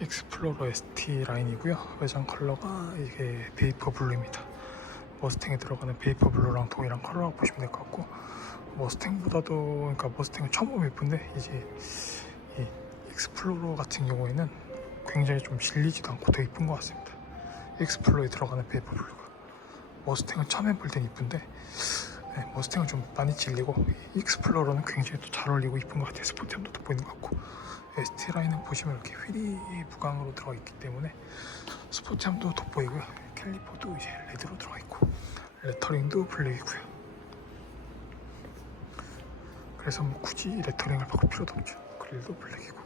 익스플로러 ST 라인이고요. 외장 컬러가 이게 베이퍼 블루입니다. 머스탱에 들어가는 베이퍼 블루랑 동일한 컬러라고 보시면 될 것 같고 머스탱보다도 그러니까 머스탱은 처음 예쁜데 이제 이 익스플로러 같은 경우에는 굉장히 좀 질리지도 않고 더 이쁜 것 같습니다. 익스플로러에 들어가는 베이퍼 블루가 머스탱은 처음에 볼땐 이쁜데 네, 머스탱은 좀 많이 질리고 이 익스플로러는 굉장히 또 잘 어울리고 이쁜 것 같아요. 스포티함도 돋보이는 것 같고 ST 라인은 보시면 이렇게 휠이 무광으로 들어가 있기 때문에 스포티함도 돋보이고요. 캘리퍼도 이제 레드로 들어가 있고 레터링도 블랙이고요. 그래서 뭐 굳이 레터링을 바꿀 필요도 없죠. 그릴도 블랙이고.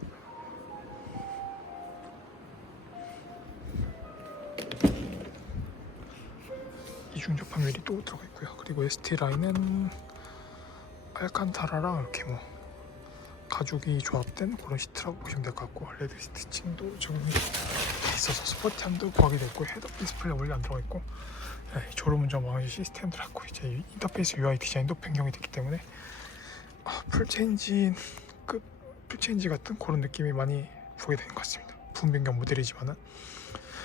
이중 접합률이 또 들어가 있고요. 그리고 ST 라인은 알칸타라랑 이렇게 뭐 가죽이 조합된 그런 시트라고 보시면 될 것 같고 레드 적용이 돼 있어서 스포티함도 구하게 됐고 헤드업 디스플레이 원래 안 들어가 있고 네, 졸음운전 방지 시스템 들어갔고 이제 인터페이스 UI 디자인도 변경이 됐기 때문에 아, 풀체인지 급 풀체인지 같은 그런 느낌이 많이 보게 되는 것 같습니다. 부분 변경 모델이지만은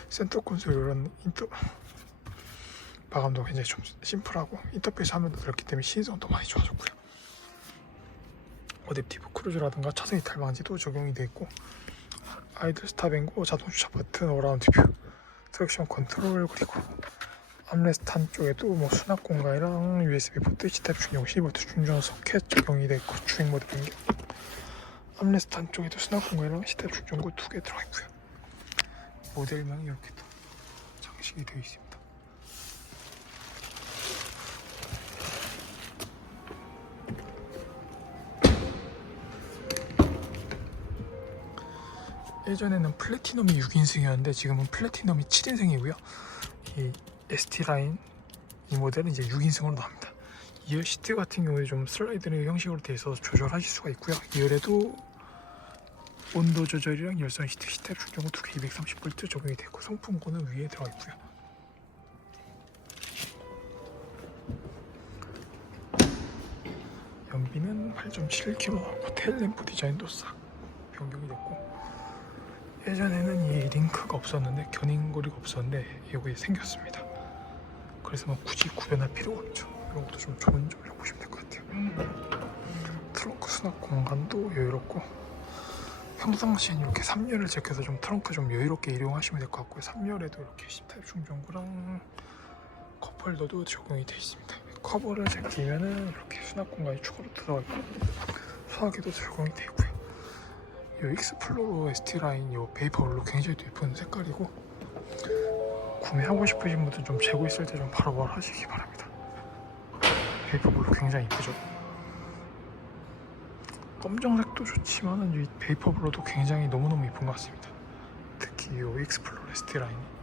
센터 콘솔 이런 인터 마감도 굉장히 좀 심플하고 인터페이스 화면도 들었기 때문에 신성도 많이 좋아졌고요. 어댑티브 크루즈라든가 차선 이탈 방지도 적용이 되어 있고 아이들 스탑앤고 자동 주차 버튼 어라운드 뷰 트랙션 컨트롤 그리고 암레스트 한쪽에도 뭐 수납 공간이랑 USB 포트 C타입 충전 12V 충전 소켓 적용이 되어 있고 주행 모드 변경. 암레스트 한쪽에도 수납 공간이랑 C타입 충전구 두 개 들어가 있고요. 모델명이 이렇게 또 장식이 되어 있습니다 예전에는 플래티넘이 6인승이었는데 지금은 플래티넘이 7인승이고요. 이 ST 라인 이 모델은 이제 6인승으로 나옵니다. 2열 시트 같은 경우에 좀 슬라이드 형식으로 되어 있어서 조절하실 수가 있고요. 2열에도 온도 조절이랑 열선 시트 시트 충전구 두개 230V 적용이 되고 송풍구는 위에 들어가 있고요. 연비는 8.7km 나오고 테일램프 디자인도 싹 변경이 됐고 예전에는 이 링크가 없었는데 견인고리가 없었는데 이게 생겼습니다. 그래서 뭐 굳이 구별할 필요가 없죠. 이런 것도 좀 좋은 점이라고 보시면 될 것 같아요. 트렁크 수납 공간도 여유롭고 평상시엔 이렇게 3열을 제껴서 좀 트렁크 좀 여유롭게 이용하시면 될 것 같고요. 3열에도 이렇게 10타입 충전구랑 컵홀더도 적용이 되어 있습니다. 커버를 제끼면은 이렇게 수납 공간이 추가로 들어가 있고 수화기도 적용이 되어 있고요. 이 익스플로러 ST 라인 이 베이퍼 블루 굉장히 또 예쁜 색깔이고 구매하고 싶으신 분들 좀 재고 있을 때 좀 바로 말하시기 바랍니다. 베이퍼 블루 굉장히 이쁘죠. 검정색도 좋지만은 이 베이퍼 블루도 굉장히 너무너무 이쁜 것 같습니다. 특히 이 익스플로러 ST 라인이